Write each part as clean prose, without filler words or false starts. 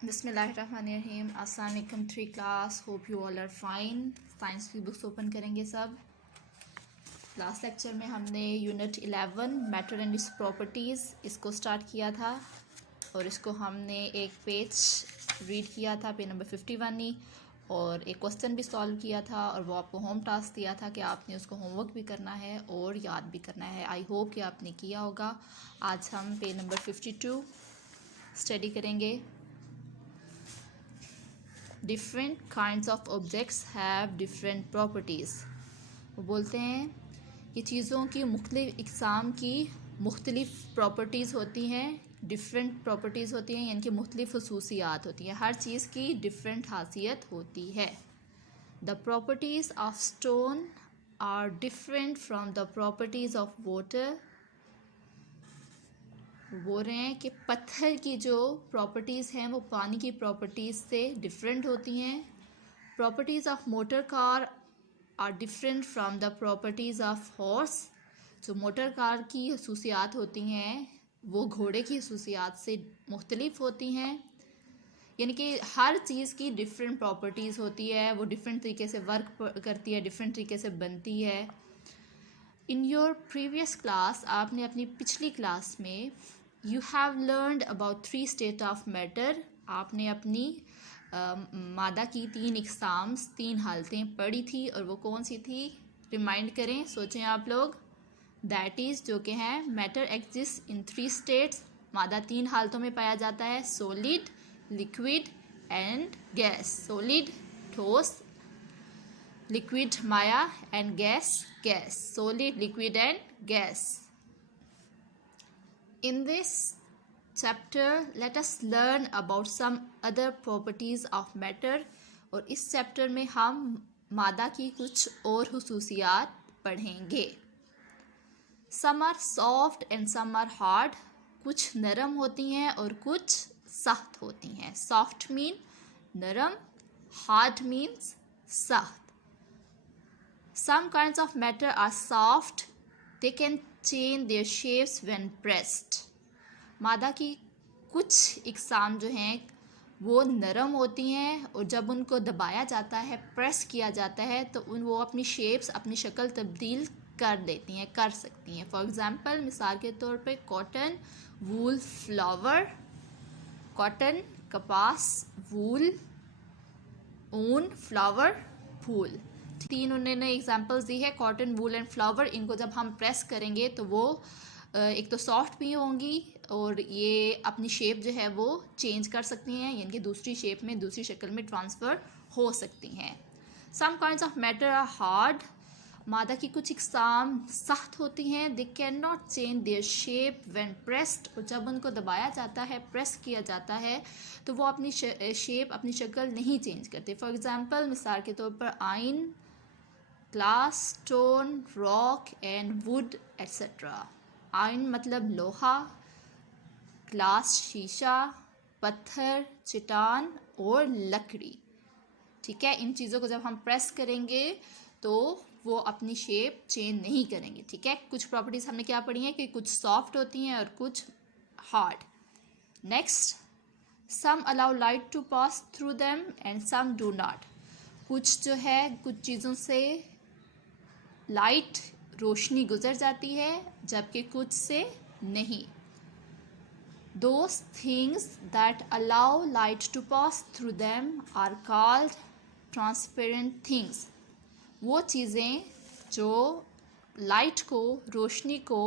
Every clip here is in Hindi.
बिस्मिल्लाहिर्रहमानिर्रहीम। अस्सलाम वालेकुम 3 class, hope you all are fine. Science की बुक्स ओपन करेंगे सब। लास्ट लेक्चर में हमने unit 11 matter and its properties इसको स्टार्ट किया था और इसको हमने एक पेज रीड किया था, पेज नंबर 51 ही, और एक क्वेश्चन भी सॉल्व किया था और वो आपको होम टास्क दिया था कि आपने उसको होमवर्क भी करना है और याद भी करना है। आई होप कि आपने किया होगा। आज हम पेज नंबर 52 स्टडी करेंगे। Different kinds of objects have different properties. वो बोलते हैं कि चीज़ों की मुख्तलिफ इक़साम की मुख्तलिफ प्रॉपर्टीज़ होती हैं, डिफरेंट प्रॉपर्टीज़ होती हैं, यानी कि मुख्तलिफ खसूसियात होती हैं। हर चीज़ की डिफरेंट खासियत होती है। The properties of stone are different from the properties of water. बोल रहे हैं कि पत्थर की जो प्रॉपर्टीज़ हैं वो पानी की प्रॉपर्टीज़ से डिफरेंट होती हैं। Properties of motor car are different from the properties of horse. जो मोटर कार की खसूसियात होती हैं वो घोड़े की खसूसियात से मुख्तलिफ होती हैं। यानी कि हर चीज़ की डिफरेंट प्रॉपर्टीज़ होती है, वो डिफरेंट तरीके से वर्क करती है, डिफरेंट तरीके से बनती है। इन योर प्रीवियस क्लास, आपने अपनी पिछली क्लास में you have learned about 3 state of matter. आपने अपनी मादा की 3 इक़साम्स, 3 हालतें पढ़ी थी और वो कौन सी थी? रिमाइंड करें, सोचें आप लोग। दैट इज़ जो कि हैं मैटर एग्जिस्ट इन 3 स्टेट्स। मादा 3 हालतों में पाया जाता है, solid, liquid and gas. Solid ठोस, liquid maya, and gas gas. Solid, liquid and gas. In this chapter let us learn about some other properties of matter. और इस चैप्टर में हम मादा की कुछ और खुसूसियात पढ़ेंगे। Some are soft and some are hard. कुछ नरम होती हैं और कुछ सख्त होती हैं। Soft mean नरम, hard means सख्त। Some kinds of matter are soft. They can change their shapes when pressed. मादा की कुछ इक़साम जो हैं वो नरम होती हैं और जब उनको दबाया जाता है, प्रेस किया जाता है, तो वो अपनी शेप्स, अपनी शक्ल तब्दील कर देती हैं, कर सकती हैं। फॉर एग्ज़ाम्पल, मिसाल के तौर पे कॉटन, वूल, फ्लावर। कॉटन कपास, वूल ऊन, फ्लावर फूल। 3 उन्होंने एग्जांपल्स दी है, कॉटन, वूल एंड फ्लावर। इनको जब हम प्रेस करेंगे तो वो एक तो सॉफ्ट भी होंगी और ये अपनी शेप जो है वो चेंज कर सकती हैं, यानी कि दूसरी शेप में, दूसरी शक्ल में ट्रांसफ़र हो सकती हैं। Some kinds of matter are hard. मादा की कुछ इक़साम सख्त होती हैं। They can not change their shape when pressed. और जब उनको दबाया जाता है, प्रेस किया जाता है, तो वो अपनी शेप, अपनी शक्ल नहीं चेंज करते। फॉर एग्ज़ाम्पल, मिसाल के तौर पर ion, glass, stone, rock and would etcetera. Ion मतलब लोहा, ग्लास शीशा, पत्थर, चट्टान और लकड़ी। ठीक है, इन चीज़ों को जब हम प्रेस करेंगे तो वो अपनी शेप चेंज नहीं करेंगे। ठीक है, कुछ प्रॉपर्टीज़ हमने क्या पढ़ी हैं कि कुछ सॉफ्ट होती हैं और कुछ hard. Next, some allow light to pass through them and some do not. कुछ जो है, कुछ चीज़ों से लाइट, रोशनी गुजर जाती है, जबकि कुछ से नहीं। Those things that allow light to pass through them are called transparent things. वो चीज़ें जो लाइट को, रोशनी को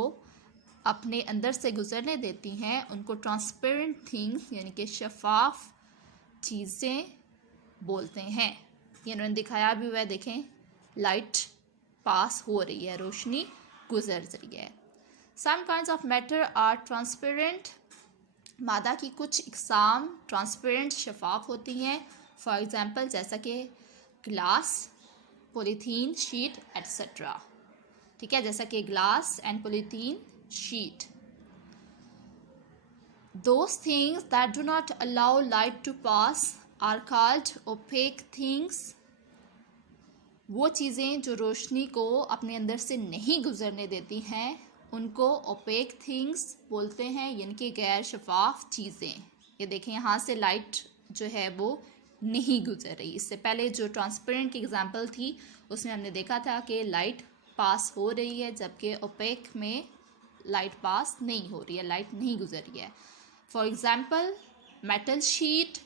अपने अंदर से गुजरने देती हैं उनको ट्रांसपेरेंट थिंग्स यानी कि शफाफ चीज़ें बोलते हैं। ये इन्होंने दिखाया भी हुआ है, देखें, लाइट पास हो रही है, रोशनी गुजर रही है। Some kinds of matter are transparent. मादा की कुछ इक़साम ट्रांसपेरेंट, शफाफ होती हैं। फॉर एग्ज़ाम्पल, जैसा कि ग्लास, पॉलीथीन शीट एट्सेट्रा। ठीक है, जैसा कि glass and polythene sheet. Those things that do not allow light to pass are called opaque things. वो चीज़ें जो रोशनी को अपने अंदर से नहीं गुजरने देती हैं उनको ओपेक थिंग्स बोलते हैं, यानी कि गैर शफाफ चीज़ें। ये देखें, यहाँ से लाइट जो है वो नहीं गुजर रही। इससे पहले जो ट्रांसपेरेंट की एग्जांपल थी उसमें हमने देखा था कि लाइट पास हो रही है जबकि ओपेक में लाइट पास नहीं हो रही है, लाइट नहीं गुजर रही है। For example metal sheet,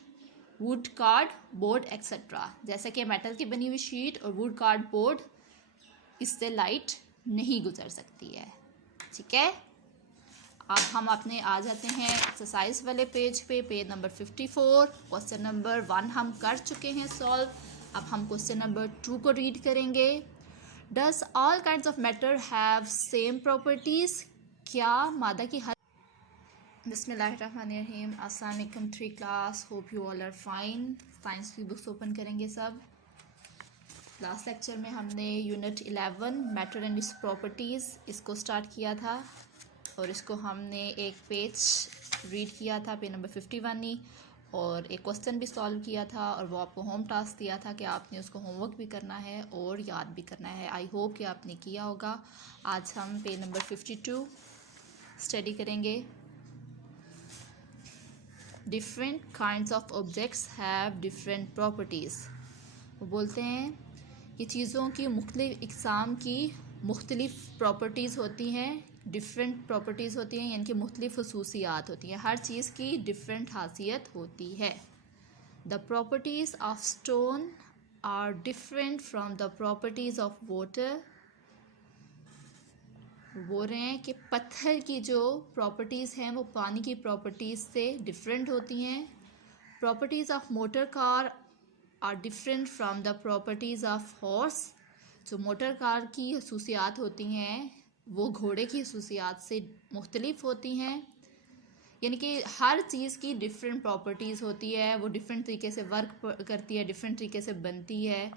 would card board etcetera. जैसे कि मेटल की बनी हुई शीट और वुड कार्ड बोर्ड, इससे लाइट नहीं गुजर सकती है। ठीक है, अब हम अपने आ जाते हैं एक्सरसाइज वाले पेज पे, पेज नंबर 54। क्वेश्चन नंबर 1 हम कर चुके हैं सॉल्व। अब हम क्वेश्चन नंबर 2 को रीड करेंगे। Does all kinds of matter have same properties? क्या मादा की हर बिस्मिल्लाहिर्रहमानिर्रहीम। अस्सलाम वालेकुम 3 class, hope you all are fine. Science की बुक्स ओपन करेंगे सब। लास्ट लेक्चर में हमने unit 11 matter and its properties इसको स्टार्ट किया था और इसको हमने एक पेज रीड किया था, पेज नंबर 51 ही, और एक क्वेश्चन भी सॉल्व किया था और वो आपको होम टास्क दिया था कि आपने उसको होमवर्क भी करना है और याद भी करना है। आई होप कि आपने किया होगा। आज हम पेज नंबर 52 स्टडी करेंगे। Different kinds of objects have different properties. वो बोलते हैं कि चीज़ों की मुख्तलिफ इक़साम की मुख्तलिफ प्रॉपर्टीज़ होती हैं, डिफरेंट प्रॉपर्टीज़ होती हैं, यानी कि मुख्तलिफ खसूसियात होती हैं। हर चीज़ की डिफरेंट खासियत होती है। The properties of stone are different from the properties of water. बोल रहे हैं कि पत्थर की जो प्रॉपर्टीज़ हैं वो पानी की प्रॉपर्टीज़ से डिफरेंट होती हैं। Properties of motor car are different from the properties of horse. जो मोटर कार की खसूसियात होती हैं वो घोड़े की खसूसियात से मुख्तलिफ होती हैं। यानी कि हर चीज़ की डिफरेंट प्रॉपर्टीज़ होती है, वो डिफरेंट तरीके से वर्क करती है, डिफरेंट तरीके से बनती है।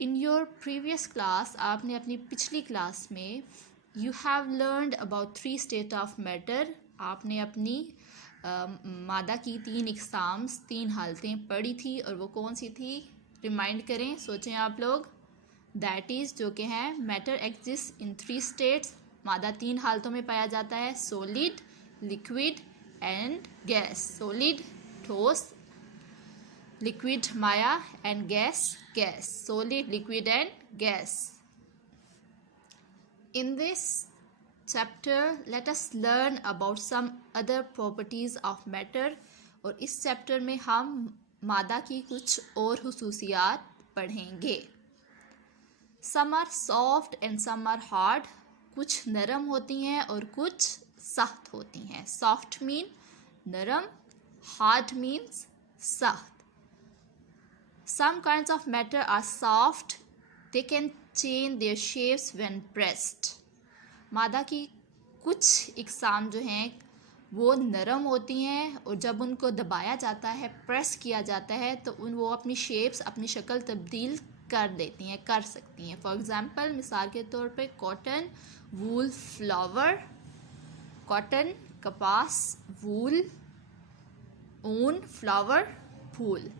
इन योर प्रीवियस क्लास, आपने अपनी पिछली क्लास में you have learned about 3 state of matter. आपने अपनी मादा की 3 इक़साम्स, 3 हालतें पढ़ी थी और वो कौन सी थी? रिमाइंड करें, सोचें आप लोग। दैट इज़ जो कि हैं मैटर एग्जिस्ट इन 3 स्टेट्स। मादा 3 हालतों में पाया जाता है, solid, liquid and gas. Solid ठोस, लिक्विड माया and gas gas. Solid, liquid and gas. In this chapter let us learn about some other properties of matter. और इस चैप्टर में हम मादा की कुछ और खुसूसियात पढ़ेंगे। Some are soft and some are hard. कुछ नरम होती हैं और कुछ सख्त होती हैं। सॉफ्ट मीन नरम, हार्ड मीन्स सख्त। Some kinds of matter are soft, they can change their shapes when pressed. मादा की कुछ इक़साम जो हैं वो नरम होती हैं और जब उनको दबाया जाता है, प्रेस किया जाता है, तो वो अपनी शेप्स, अपनी शक्ल तब्दील कर देती हैं, कर सकती हैं। फॉर एग्ज़ाम्पल, मिसाल के तौर पे कॉटन, वूल, फ्लावर। कॉटन कपास, वूल ऊन, फ्लावर फूल।